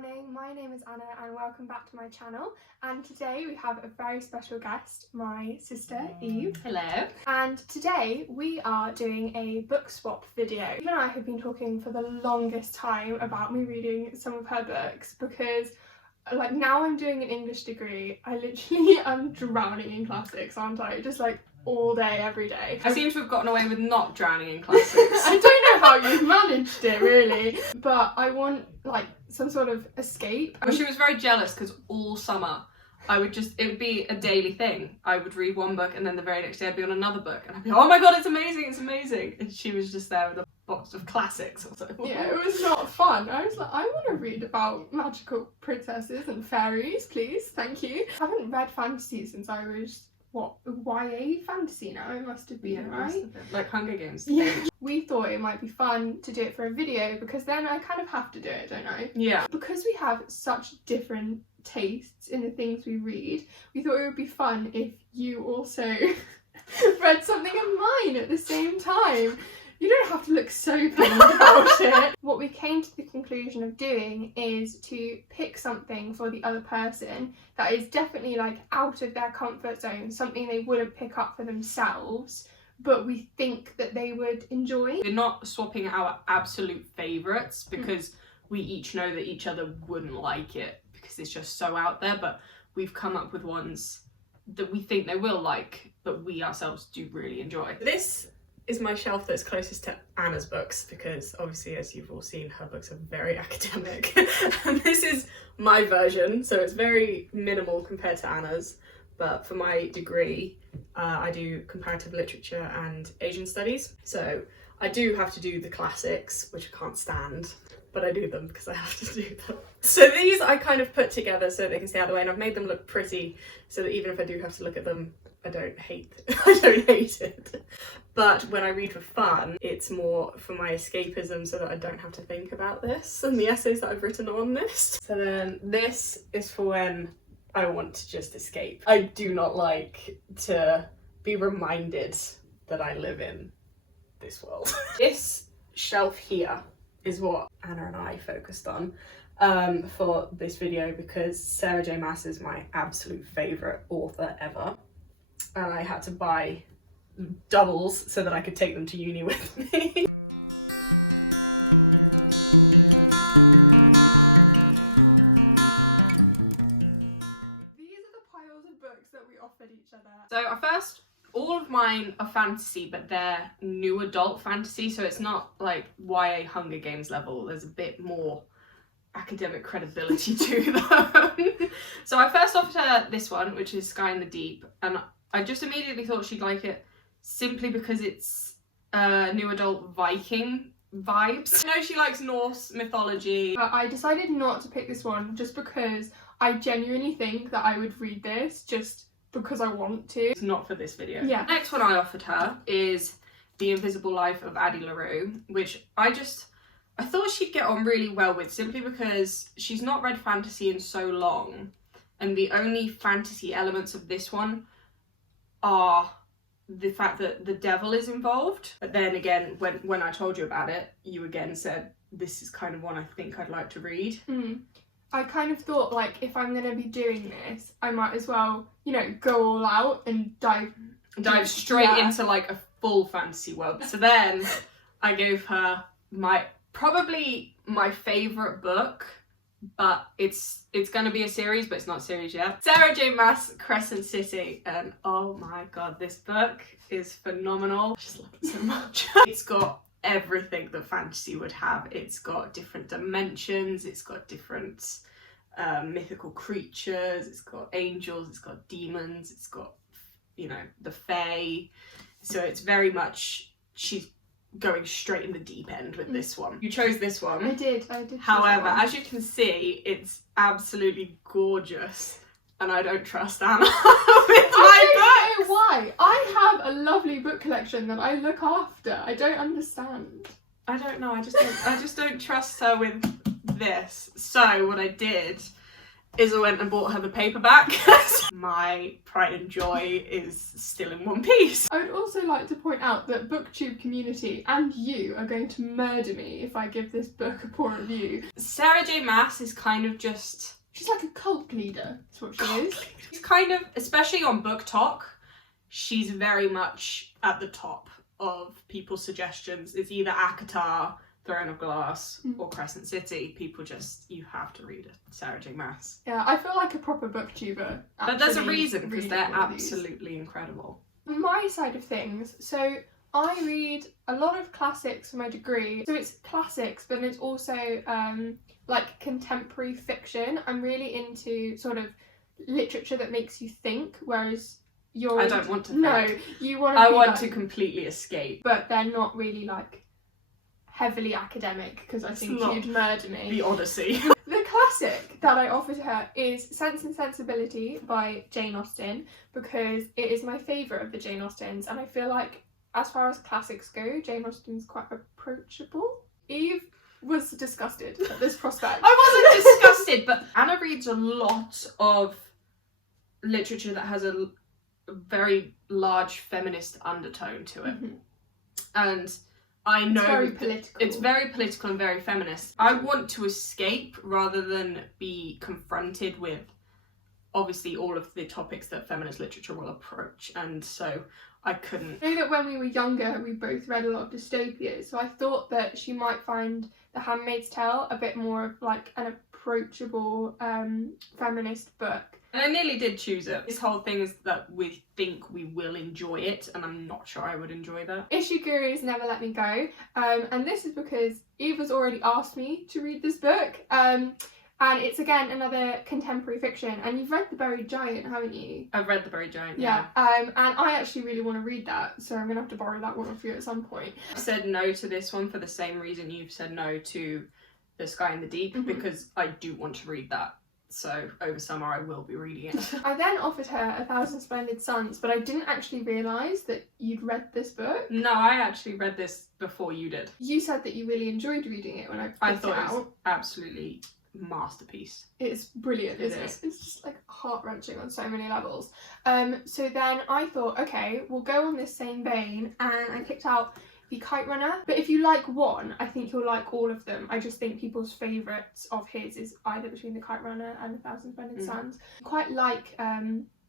morning, my name is Anna and welcome back to my channel, and today we have a very special guest, my sister Eve. Hello. And today we are doing a book swap video. Eve and I have been talking for the longest time about me reading some of her books because like now I'm doing an English degree, I literally am drowning in classics, aren't I? Just like all day, every day. I seem to have gotten away with not drowning in classics. I don't know how you've managed it really, but I want like some sort of escape. Well, she was very jealous because all summer it would be a daily thing. I would read one book and then the very next day I'd be on another book and I'd be, oh my god, it's amazing, it's amazing. And she was just there with a box of classics. I was like, yeah, it was not fun. I was like, I want to read about magical princesses and fairies, please, thank you. I haven't read fantasy since I was, what, YA fantasy now? It must have been, right? Like Hunger Games. Yeah. We thought it might be fun to do it for a video because then I kind of have to do it, don't I? Yeah. Because we have such different tastes in the things we read, we thought it would be fun if you also read something of mine at the same time. You don't have to look so pained about it. What we came to the conclusion of doing is to pick something for the other person that is definitely like out of their comfort zone, something they wouldn't pick up for themselves, but we think that they would enjoy. We're not swapping our absolute favourites because we each know that each other wouldn't like it because it's just so out there, but we've come up with ones that we think they will like, but we ourselves do really enjoy. This is my shelf that's closest to Anna's books because obviously, as you've all seen, her books are very academic. And this is my version, so it's very minimal compared to Anna's, but for my degree I do comparative literature and Asian studies, so I do have to do the classics, which I can't stand, but I do them because I have to do them. So these I kind of put together so they can stay out of the way, and I've made them look pretty so that even if I do have to look at them, I don't hate it. But when I read for fun, it's more for my escapism so that I don't have to think about this and the essays that I've written on this. So then this is for when I want to just escape. I do not like to be reminded that I live in this world. This shelf here is what Anna and I focused on for this video because Sarah J. Maas is my absolute favourite author ever. And I had to buy doubles so that I could take them to uni with me. These are the piles of books that we offered each other. So all of mine are fantasy, but they're new adult fantasy, so it's not like YA Hunger Games level. There's a bit more academic credibility to them. So I first offered her this one, which is Sky in the Deep, and I just immediately thought she'd like it simply because it's new adult Viking vibes. I know she likes Norse mythology. I decided not to pick this one just because I genuinely think that I would read this just because I want to. It's not for this video. Yeah. The next one I offered her is The Invisible Life of Addie LaRue, which I thought she'd get on really well with simply because she's not read fantasy in so long, and the only fantasy elements of this one are the fact that the devil is involved. But then again, when I told you about it, you again said, this is kind of one I think I'd like to read. I kind of thought, like, if I'm going to be doing this, I might as well, you know, go all out and dive straight into, like, a full fantasy world. So then I gave her probably my favourite book, but it's going to be a series, but it's not a series yet. Sarah J. Maas, Crescent City, and oh my god, this book is phenomenal. I just love it so much. It's got everything that fantasy would have. It's got different dimensions, it's got different mythical creatures, it's got angels, it's got demons, it's got, you know, the fae. So it's very much, she's going straight in the deep end with this one. You chose this one. I did. However, as you can see, it's absolutely gorgeous, and I don't trust Anna with I don't know why. I have a lovely book collection that I look after. I don't understand. I don't know. I just don't trust her with this. So what I did Isa went and bought her the paperback. My pride and joy is still in one piece. I would also like to point out that BookTube community and you are going to murder me if I give this book a poor review. Sarah J. Maas is kind of just... She's like a cult leader, that's what she is. She's kind of, especially on Book Talk, she's very much at the top of people's suggestions. It's either ACOTAR, Throne of Glass, or Crescent City. People just, you have to read it. Sarah J. Maas. Yeah, I feel like a proper booktuber. But there's a reason, because they're absolutely incredible. On my side of things, so I read a lot of classics for my degree. So it's classics, but it's also like contemporary fiction. I'm really into sort of literature that makes you think, whereas you're... I don't want to think. No, you want to I want to completely escape. But they're not really like heavily academic, because I think you'd murder me. The Odyssey. The classic that I offered her is Sense and Sensibility by Jane Austen, because it is my favourite of the Jane Austens, and I feel like as far as classics go, Jane Austen's quite approachable. Eve was disgusted at this prospect. I wasn't disgusted, but Anna reads a lot of literature that has a very large feminist undertone to it. Mm-hmm. And I know it's very political. It's very political and very feminist. I want to escape rather than be confronted with obviously all of the topics that feminist literature will approach, and so I couldn't. I know that when we were younger we both read a lot of dystopias, so I thought that she might find The Handmaid's Tale a bit more of like an approachable feminist book. And I nearly did choose it. This whole thing is that we think we will enjoy it, and I'm not sure I would enjoy that. Ishiguro's Never Let Me Go, and this is because Eve has already asked me to read this book, and it's again another contemporary fiction, and you've read The Buried Giant, haven't you? I've read The Buried Giant, yeah. And I actually really want to read that, so I'm going to have to borrow that one off you at some point. I said no to this one for the same reason you've said no to The Sky and the Deep, because I do want to read that. So over summer I will be reading it. I then offered her A Thousand Splendid Suns, but I didn't actually realise that you'd read this book. No, I actually read this before you did. You said that you really enjoyed reading it when I picked it out. It was absolutely masterpiece. It's brilliant, isn't it? It's just like heart-wrenching on so many levels. So then I thought, okay, we'll go on this same vein, and I picked out The Kite Runner. But if you like one, I think you'll like all of them. I just think people's favourites of his is either between The Kite Runner and A Thousand Splendid Suns. You quite like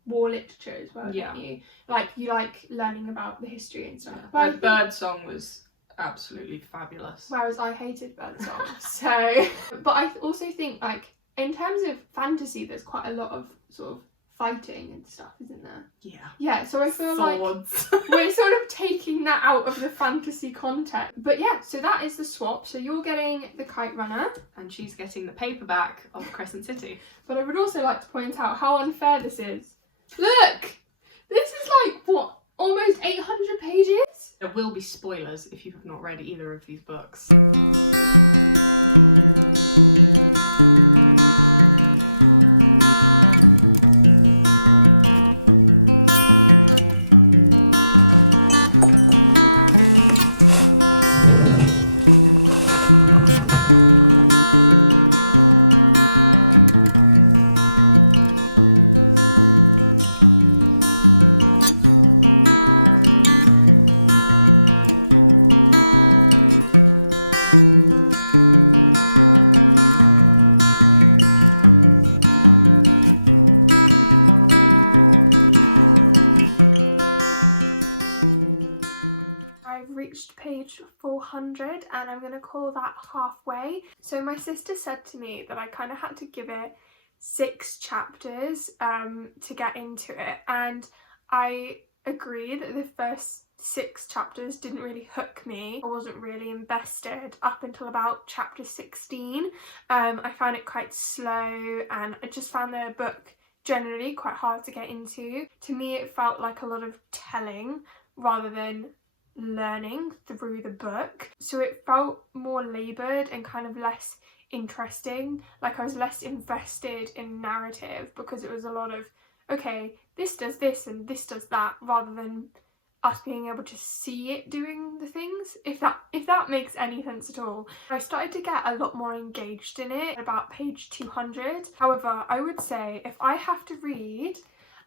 war literature as well, don't you? Like, you like learning about the history and stuff. Yeah. Birdsong was absolutely fabulous. Whereas I hated Birdsong. So, but I also think, like, in terms of fantasy, there's quite a lot of sort of fighting and stuff, isn't there? Yeah. Yeah, so I feel Swords. like we're sort of taking that out of the fantasy context. But yeah, so that is the swap. So you're getting The Kite Runner. And she's getting the paperback of Crescent City. But I would also like to point out how unfair this is. Look! This is like, what, almost 800 pages? There will be spoilers if you have not read either of these books. Page 400, and I'm going to call that halfway. So my sister said to me that I kind of had to give it 6 chapters to get into it, and I agree that the first 6 chapters didn't really hook me. I wasn't really invested up until about chapter 16. I found it quite slow, and I just found the book generally quite hard to get into. To me, it felt like a lot of telling rather than learning through the book, so it felt more laboured and kind of less interesting. Like, I was less invested in narrative because it was a lot of, okay, this does this and this does that, rather than us being able to see it doing the things, if that makes any sense at all. I started to get a lot more engaged in it about page 200. However, I would say if I have to read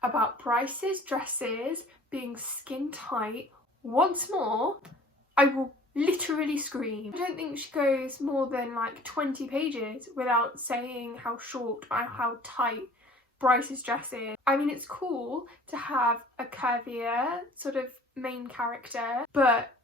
about Bryce's dresses being skin tight once more, I will literally scream. I don't think she goes more than like 20 pages without saying how short or how tight Bryce's dress is. I mean, it's cool to have a curvier sort of main character, but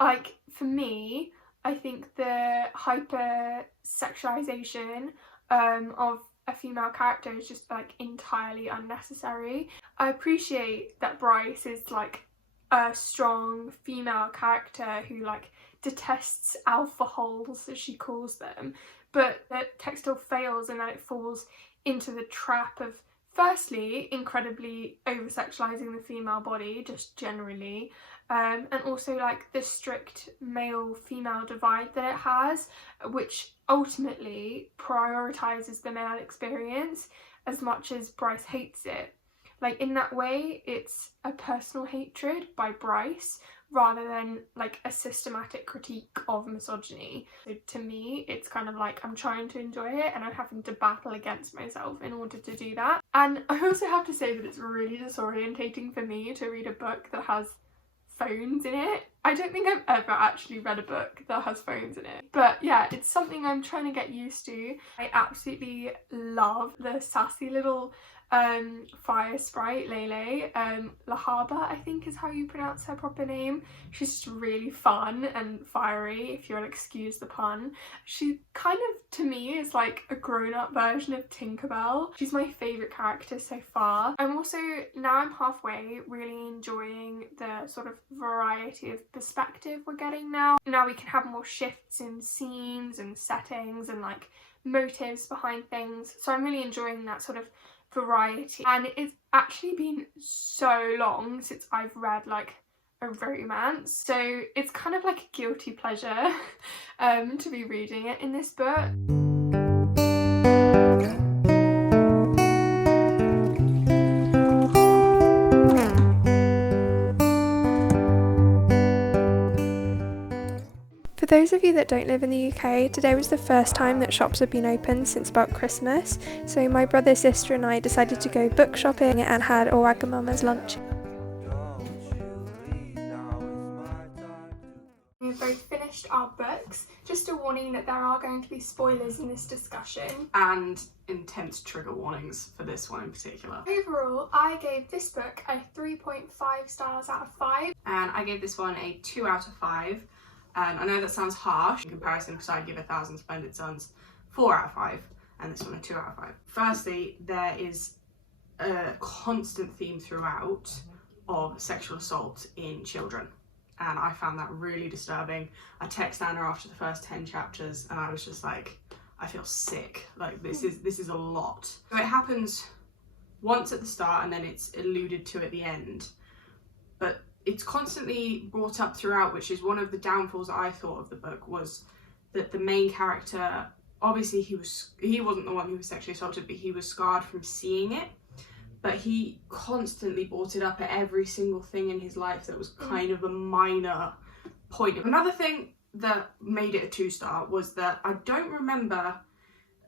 like for me, I think the hyper sexualization of a female character is just like entirely unnecessary. I appreciate that Bryce is like a strong female character who like detests alpha holes, as she calls them, but that text still fails and that it falls into the trap of, firstly, incredibly over-sexualising the female body, just generally, and also like the strict male-female divide that it has, which ultimately prioritises the male experience as much as Bryce hates it. Like, in that way, it's a personal hatred by Bryce rather than like a systematic critique of misogyny. So to me, it's kind of like I'm trying to enjoy it and I'm having to battle against myself in order to do that. And I also have to say that it's really disorientating for me to read a book that has phones in it. I don't think I've ever actually read a book that has phones in it. But yeah, it's something I'm trying to get used to. I absolutely love the sassy little fire sprite, Lele. Lahaba, I think is how you pronounce her proper name. She's just really fun and fiery, if you'll excuse the pun. She kind of, to me, is like a grown-up version of Tinkerbell. She's my favourite character so far. Now I'm halfway, really enjoying the sort of variety of perspective we're getting now. Now we can have more shifts in scenes and settings and like motives behind things. So I'm really enjoying that sort of variety, and it's actually been so long since I've read like a romance, so it's kind of like a guilty pleasure to be reading it in this book. For those of you that don't live in the UK, today was the first time that shops have been open since about Christmas, so my brother, sister and I decided to go book shopping and had a Wagamama's lunch. We've both finished our books. Just a warning that there are going to be spoilers in this discussion. And intense trigger warnings for this one in particular. Overall, I gave this book a 3.5 stars out of 5. And I gave this one a 2 out of 5. And I know that sounds harsh in comparison because I'd give 1,000 Splendid Suns 4 out of 5 and this one a 2 out of 5. Firstly, there is a constant theme throughout of sexual assault in children, and I found that really disturbing. I texted Anna after the first 10 chapters and I was just like, I feel sick. Like this is a lot. So it happens once at the start and then it's alluded to at the end, but it's constantly brought up throughout, which is one of the downfalls I thought of the book, was that the main character, obviously he wasn't the one who was sexually assaulted, but he was scarred from seeing it, but he constantly brought it up at every single thing in his life that was kind of a minor point. Another thing that made it a 2-star was that I don't remember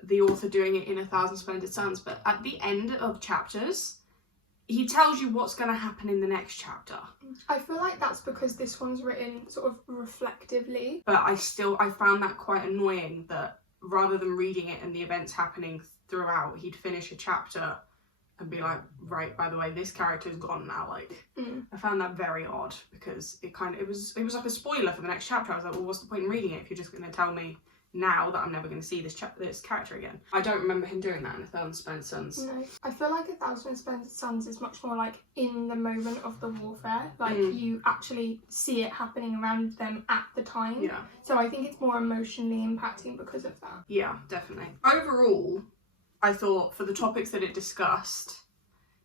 the author doing it in 1,000 Splendid Suns, but at the end of chapters, he tells you what's going to happen in the next chapter. I feel like that's because this one's written sort of reflectively. But I found that quite annoying that rather than reading it and the events happening throughout, he'd finish a chapter and be like, right, by the way, this character's gone now. Like, I found that very odd because it was like a spoiler for the next chapter. I was like, well, what's the point in reading it if you're just going to tell me now that I'm never going to see this character again? I don't remember him doing that in 1,000 Splendid Suns. No, I feel like 1,000 Splendid Suns is much more like in the moment of the warfare. Like you actually see it happening around them at the time. Yeah. So I think it's more emotionally impacting because of that. Yeah, definitely. Overall, I thought for the topics that it discussed,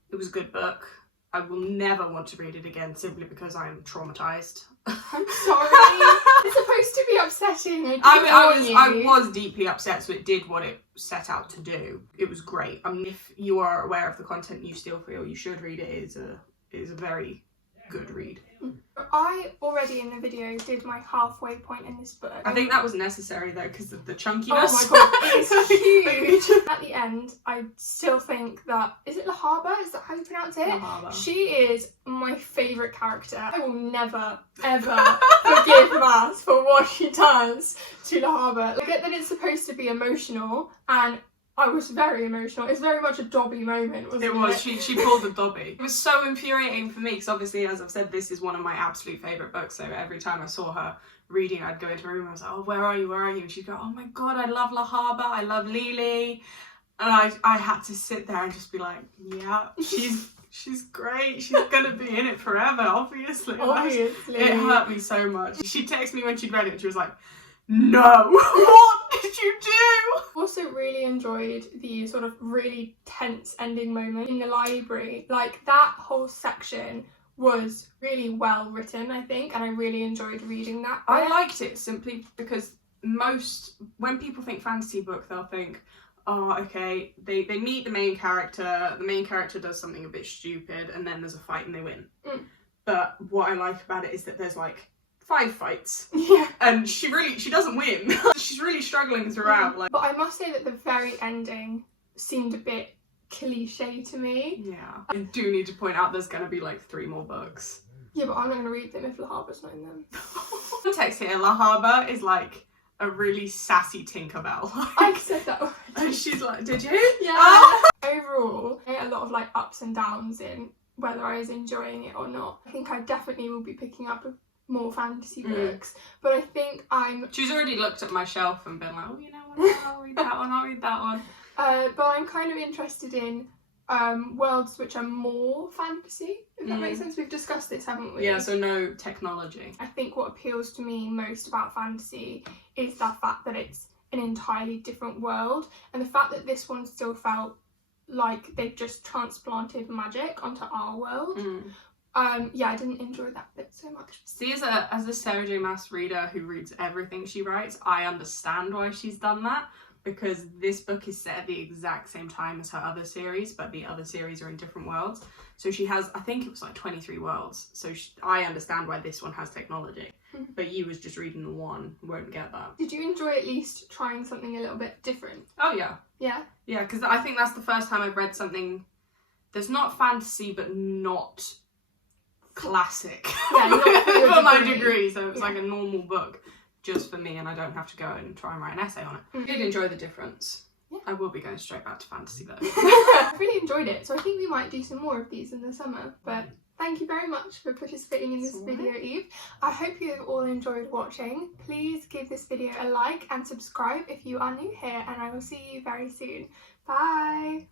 it was a good book. I will never want to read it again simply because I'm traumatised. I'm sorry. It's supposed to be upsetting. I was deeply upset, so it did what it set out to do. It was great. I mean, if you are aware of the content you still feel you should read it, it is a very good read. I already in the video did my halfway point in this book. I think that was necessary though because of the chunkiness. Oh my god, it's huge. At the end, I still think that, is it La Harbour? Is that how you pronounce it? La Harbour. She is my favourite character. I will never, ever forgive Maas for what she does to La Harbour. I get that it's supposed to be emotional, and I was very emotional. It's very much a Dobby moment, wasn't it? It was. She pulled the Dobby. It was so infuriating for me because obviously, as I've said, this is one of my absolute favourite books. So every time I saw her reading, I'd go into her room and I was like, oh, where are you? Where are you? And she'd go, oh my god, I love La Harbour. I love Lily. And I had to sit there and just be like, yeah, she's great. She's gonna be in it forever, obviously. Obviously. It hurt me so much. She texted me when she'd read it and she was like, no, what did you do? Also really enjoyed the sort of really tense ending moment in the library. Like, that whole section was really well written, I think, and I really enjoyed reading that. I liked it simply because when people think fantasy book, they'll think, oh, okay, they meet the main character does something a bit stupid, and then there's a fight and they win. But what I like about it is that there's like 5 fights. Yeah. And she doesn't win. She's really struggling throughout. Like. But I must say that the very ending seemed a bit cliche to me. Yeah. I do need to point out there's going to be like 3 more books. Yeah, but I'm not going to read them if La Harbour's not in them. Context here, La Harbour is like a really sassy Tinkerbell. I said that already. And she's like, did you? Yeah. Oh! Overall, I had a lot of like ups and downs in whether I was enjoying it or not. I think I definitely will be picking up more fantasy books, but I think She's already looked at my shelf and been like, oh, you know what, I'll read that one, I'll read that one. But I'm kind of interested in worlds which are more fantasy, if that makes sense. We've discussed this, haven't we? Yeah, so no technology. I think what appeals to me most about fantasy is that fact that it's an entirely different world, and the fact that this one still felt like they've just transplanted magic onto our world. Yeah, I didn't enjoy that bit so much. See, as a Sarah J. Maas reader who reads everything she writes, I understand why she's done that, because this book is set at the exact same time as her other series, but the other series are in different worlds. So she has, I think it was like 23 worlds. So I understand why this one has technology, but you was just reading the one, won't get that. Did you enjoy at least trying something a little bit different? Oh yeah. Yeah? Yeah, because I think that's the first time I've read something that's not fantasy, but not classic. Yeah, not for my degree, so it's like a normal book just for me, and I don't have to go and try and write an essay on it. I did enjoy the difference. Yeah. I will be going straight back to fantasy though. I really enjoyed it, so I think we might do some more of these in the summer, but thank you very much for participating in this video, Eve. I hope you have all enjoyed watching. Please give this video a like and subscribe if you are new here, and I will see you very soon. Bye!